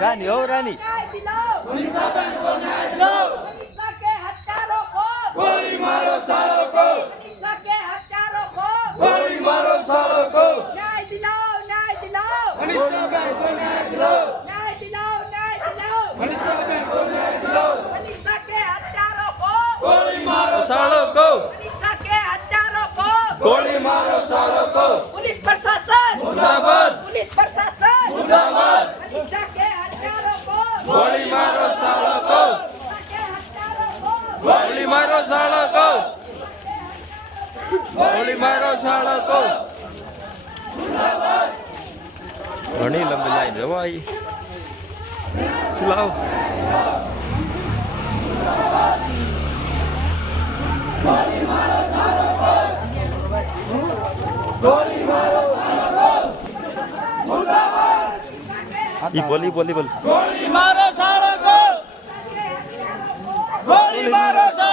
रानी हो रानी गोली मारो सालों को, गोली मारो सालों को, न्याय दिलाओ, न्याय दिलाओ, मनीषा बहन को न्याय दिलाओ, न्याय दिलाओ, न्याय दिलाओ, मनीषा बहन को न्याय दिलाओ, मनीषा के हत्यारों को, गोली मारो सालों को मनीषा के हत्यारों को, गोली मारो सालों को, पुलिस प्रशासन, मुर्दाबाद, पुलिस प्रशासन, मुर्दाबाद, मनीषा के हत्यारों को, गोली मारो सालों को, मनीषा के हत्यारों को, गोली मारो सालों को गोली मारो सालों को घनी लंबी लाइन है भाई लाओ ये बोली बोली बोली गोली मारो सालों को, गोली मारो सालों